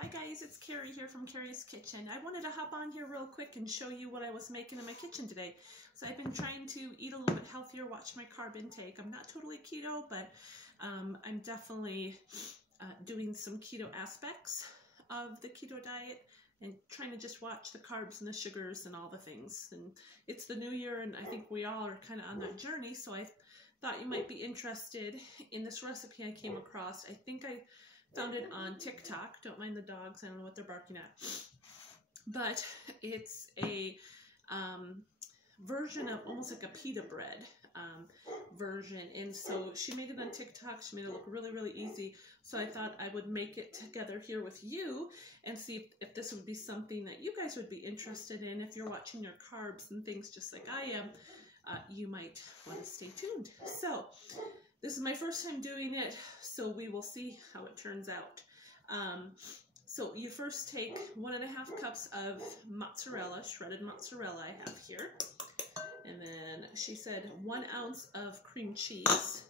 Hi guys, it's Carrie here from Carrie's Kitchen. I wanted to hop on here real quick and show you what I was making in my kitchen today. So I've been trying to eat a little bit healthier, watch my carb intake. I'm not totally keto, but I'm definitely doing some keto aspects of the keto diet and trying to just watch the carbs and the sugars and all the things. And it's the new year and I think we all are kind of on that journey. So I thought you might be interested in this recipe I came across. I think I found it on TikTok. Don't mind the dogs. I don't know what they're barking at. But it's a version of almost like a pita bread version. And so she made it on TikTok. She made it look really, really easy. So I thought I would make it together here with you and see if this would be something that you guys would be interested in. If you're watching your carbs and things just like I am, you might want to stay tuned. So this is my first time doing it, so we will see how it turns out. So you first take 1.5 cups of mozzarella, shredded mozzarella I have here. And then she said 1 ounce of cream cheese.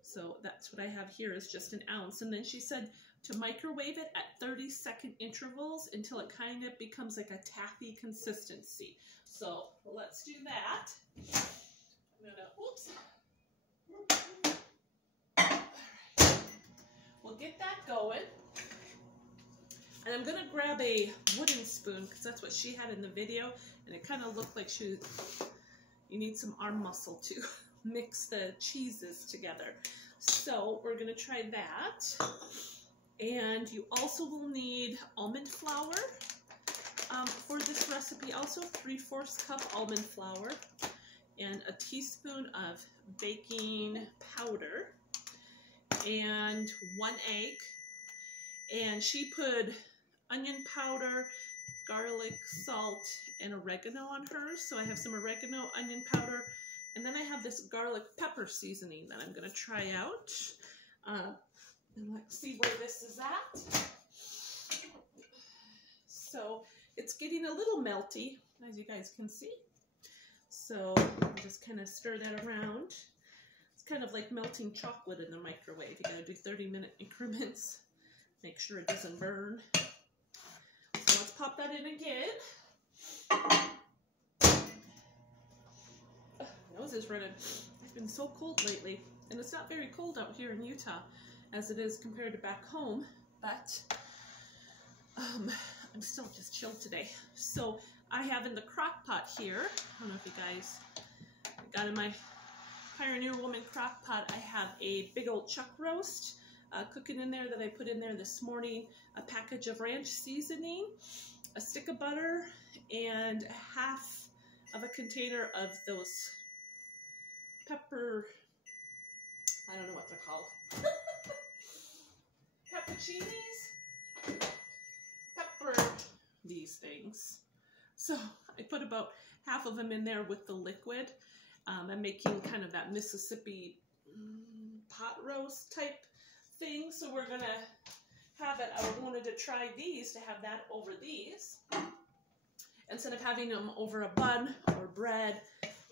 So that's what I have here is just 1 ounce. And then she said to microwave it at 30-second intervals until it kind of becomes like a taffy consistency. So let's do that. I'm gonna, oops. We'll get that going. And I'm gonna grab a wooden spoon because that's what she had in the video, and it kind of looked like you need some arm muscle to mix the cheeses together. So we're gonna try that. And you also will need almond flour for this recipe. Also 3/4 cup almond flour and a teaspoon of baking powder and 1 egg. And she put onion powder, garlic, salt, and oregano on hers. So I have some oregano, onion powder, and then I have this garlic pepper seasoning that I'm going to try out. And let's see where this is at. So it's getting a little melty, as you guys can see. So I'll just kind of stir that around. It's kind of like melting chocolate in the microwave. You gotta do 30-minute increments. Make sure it doesn't burn. So let's pop that in again. My nose is running. It's been so cold lately. And it's not very cold out here in Utah as it is compared to back home. But I'm still just chilled today. So I have in the crock pot here, I don't know if you guys got in my Pioneer Woman crock pot, I have a big old chuck roast cooking in there that I put in there this morning, a package of ranch seasoning, a stick of butter, and half of a container of those pepper, I don't know what they're called, pepperoncinis, these things. So I put about half of them in there with the liquid. I'm making kind of that Mississippi pot roast type thing. So we're going to have it. I wanted to try these, to have that over these, instead of having them over a bun or bread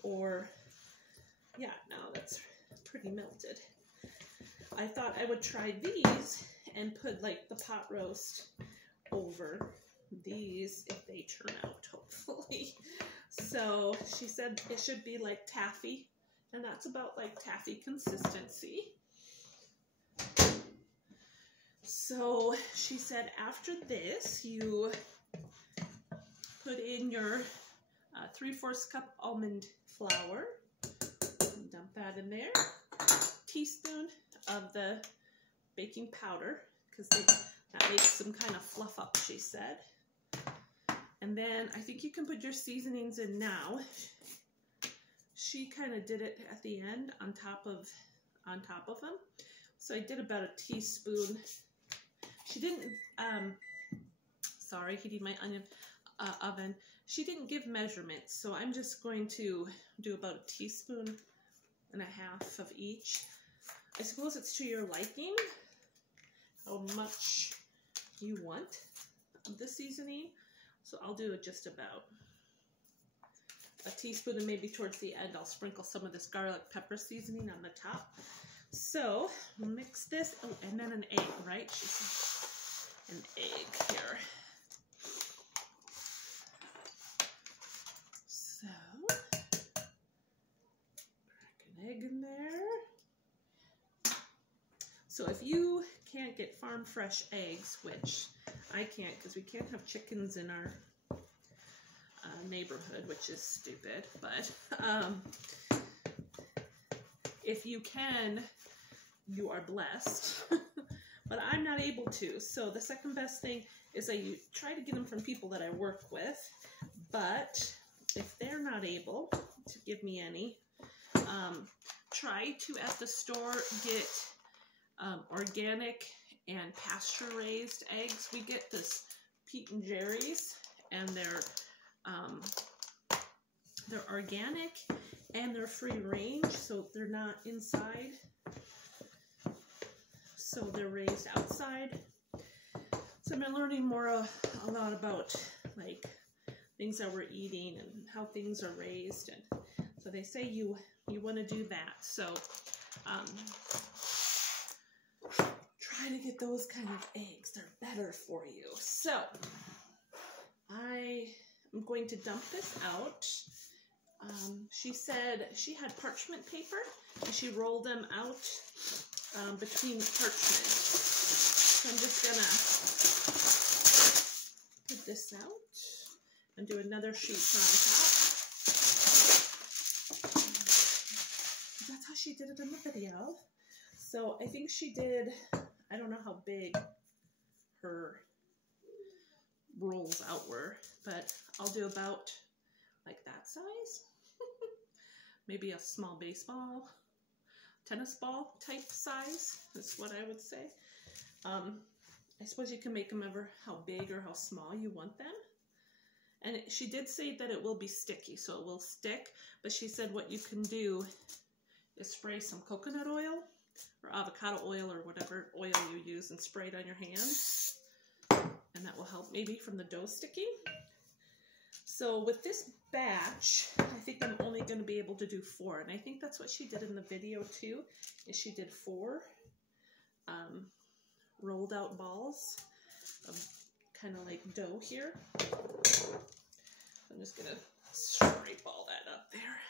or, yeah, no, that's pretty melted. I thought I would try these and put like the pot roast over these if they turn out, hopefully. So she said it should be like taffy, and that's about like taffy consistency. So she said after this you put in your 3/4 cup almond flour, dump that in there, teaspoon of the baking powder because that makes them kind of fluff up, she said. And then I think you can put your seasonings in now. She kind of did it at the end on top of them. So I did about a teaspoon. She didn't, sorry, heating my onion oven. She didn't give measurements, so I'm just going to do about a teaspoon and a half of each. I suppose it's to your liking how much you want of the seasoning. So I'll do just about a teaspoon, and maybe towards the end I'll sprinkle some of this garlic pepper seasoning on the top. So mix this. Oh, and then an egg, right? She said an egg here. if you can't get farm fresh eggs, which I can't because we can't have chickens in our neighborhood, which is stupid, but if you can, you are blessed. But I'm not able to. So the second best thing is I try to get them from people that I work with. But if they're not able to give me any, try to at the store get organic and pasture raised eggs. We get this Pete and Jerry's, and they're organic and they're free range, so they're not inside. So they're raised outside. So I'm learning more a lot about like things that we're eating and how things are raised, and so they say you want to do that. So try to get those kind of eggs. They're better for you. So I am going to dump this out. She said she had parchment paper and she rolled them out between parchment. So I'm just gonna put this out and do another sheet on top. That's how she did it in the video. So I think she did, I don't know how big her rolls out were, but I'll do about like that size. Maybe a small baseball, tennis ball type size is what I would say. I suppose you can make them ever how big or how small you want them. And she did say that it will be sticky, so it will stick, but she said what you can do is spray some coconut oil or avocado oil or whatever oil you use and spray it on your hands, and that will help maybe from the dough sticking. So with this batch, I think I'm only going to be able to do 4, and I think that's what she did in the video too, is she did 4 rolled out balls of kind of like dough here. I'm just going to scrape all that up there.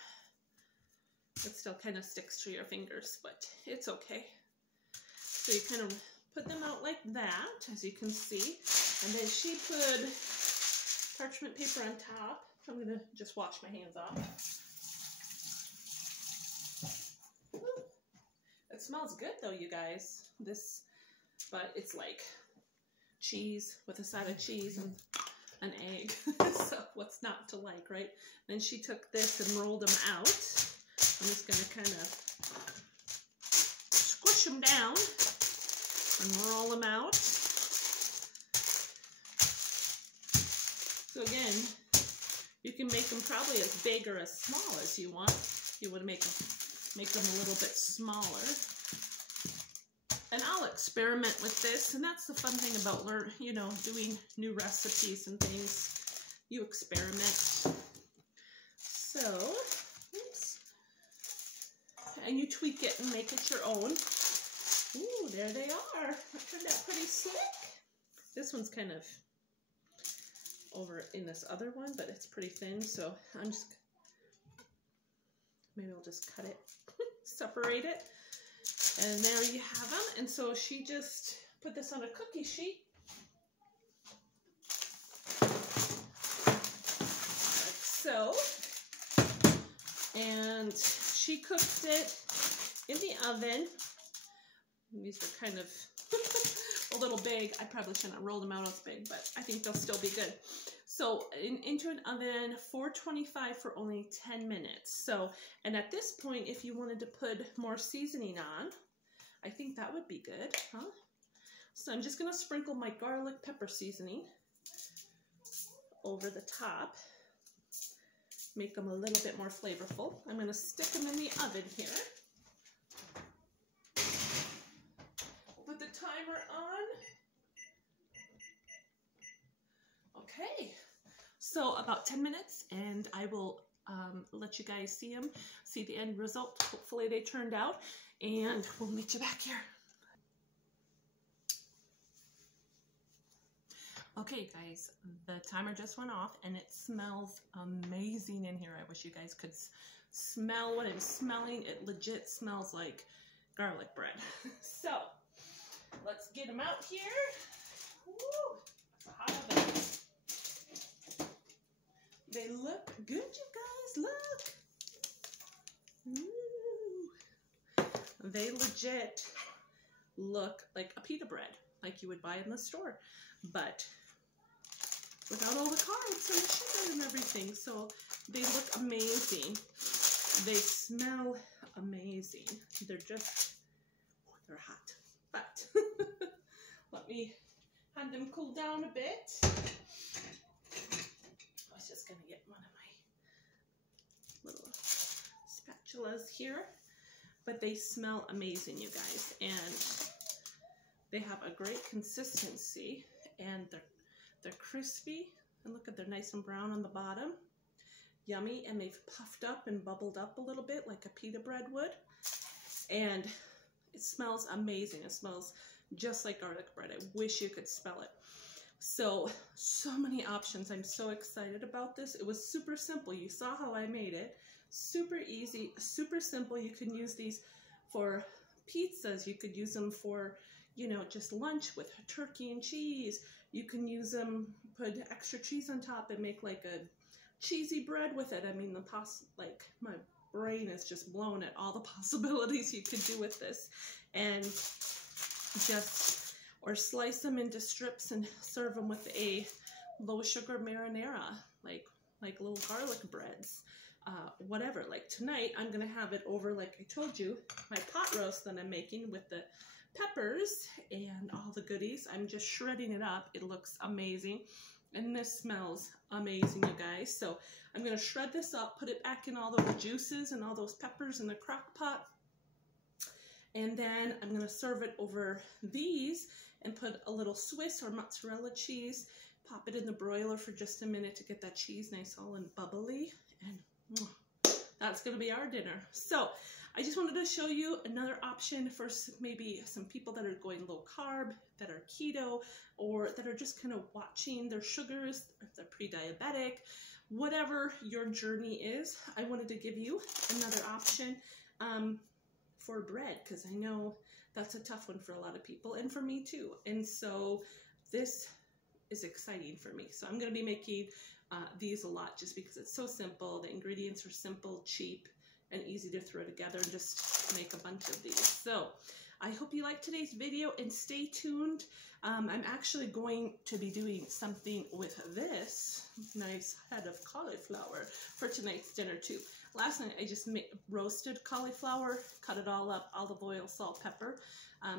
It still kind of sticks to your fingers, but it's okay. So you kind of put them out like that, as you can see, and then she put parchment paper on top. I'm going to just wash my hands off. It smells good though, you guys. But it's like cheese with a side of cheese and an egg. So what's not to like, right? Then she took this and rolled them out. I'm just going to kind of squish them down and roll them out. So again, you can make them probably as big or as small as you want. You want to make them a little bit smaller. And I'll experiment with this, and that's the fun thing about doing new recipes and things. You experiment. So, oops. And you tweak it and make it your own. Ooh, there they are. That turned out pretty slick. This one's kind of over in this other one, but it's pretty thin, so maybe I'll just cut it, separate it, and there you have them. And so she just put this on a cookie sheet, like so, and she cooked it in the oven. These are kind of a little big. I probably shouldn't have rolled them out as big, but I think they'll still be good. So into an oven, 425 for only 10 minutes. So, and at this point, if you wanted to put more seasoning on, I think that would be good, huh? So I'm just going to sprinkle my garlic pepper seasoning over the top, make them a little bit more flavorful. I'm going to stick them in the oven here. Put the timer on. Okay, so about 10 minutes, and I will let you guys see them, see the end result. Hopefully they turned out, and we'll meet you back here. Okay guys, the timer just went off, and it smells amazing in here. I wish you guys could smell what I'm smelling. It legit smells like garlic bread. So let's get them out here. Woo, it's hot oven. They look good, you guys, look. Ooh. They legit look like a pita bread, like you would buy in the store, but without all the carbs and the sugar and everything. So they look amazing. They smell amazing. They're just, they're hot. But let me have them cool down a bit. I was just gonna get one of my little spatulas here. But they smell amazing, you guys. And they have a great consistency, and they're crispy, and look at, they're nice and brown on the bottom. Yummy, and they've puffed up and bubbled up a little bit like a pita bread would. And it smells amazing. It smells just like garlic bread. I wish you could smell it. So many options. I'm so excited about this. It was super simple. You saw how I made it. Super easy, super simple. You can use these for pizzas. You could use them for, you know, just lunch with turkey and cheese. You can use them, put extra cheese on top and make like a cheesy bread with it. I mean, like my brain is just blown at all the possibilities you could do with this. And just, or slice them into strips and serve them with a low sugar marinara, like little garlic breads. Whatever, like tonight I'm gonna have it over, like I told you, my pot roast that I'm making with the peppers and all the goodies. I'm just shredding it up. It looks amazing, and this smells amazing, you guys. So I'm gonna shred this up, put it back in all those juices and all those peppers in the crock pot, and then I'm gonna serve it over these and put a little Swiss or mozzarella cheese, pop it in the broiler for just a minute to get that cheese nice all and bubbly, and that's going to be our dinner. So I just wanted to show you another option for maybe some people that are going low carb, that are keto, or that are just kind of watching their sugars, if they're pre-diabetic, whatever your journey is. I wanted to give you another option for bread, because I know that's a tough one for a lot of people, and for me too. And so this is exciting for me. So I'm going to be making these a lot, just because it's so simple. The ingredients are simple, cheap, and easy to throw together, and just make a bunch of these. So I hope you liked today's video, and stay tuned. I'm actually going to be doing something with this nice head of cauliflower for tonight's dinner too. Last night I just roasted cauliflower, cut it all up, olive oil, salt, pepper.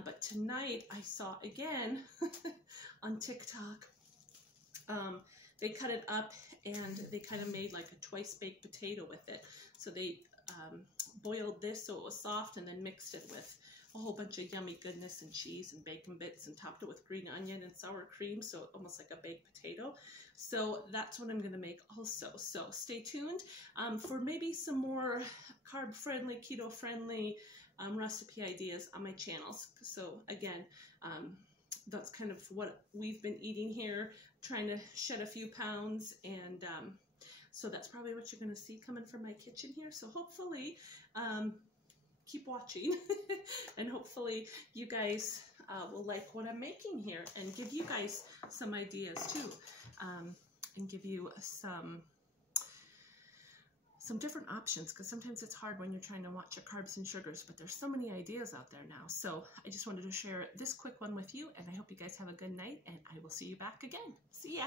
But tonight I saw again on TikTok, they cut it up and they kind of made like a twice baked potato with it. So they boiled this so it was soft, and then mixed it with a whole bunch of yummy goodness and cheese and bacon bits, and topped it with green onion and sour cream, so almost like a baked potato. So that's what I'm going to make also. So stay tuned for maybe some more carb-friendly, keto-friendly recipe ideas on my channels. So again, that's kind of what we've been eating here, trying to shed a few pounds, and so that's probably what you're going to see coming from my kitchen here. So hopefully, keep watching, and hopefully you guys will like what I'm making here, and give you guys some ideas too, and give you some different options, because sometimes it's hard when you're trying to watch your carbs and sugars, but there's so many ideas out there now. So I just wanted to share this quick one with you, and I hope you guys have a good night, and I will see you back again. See ya!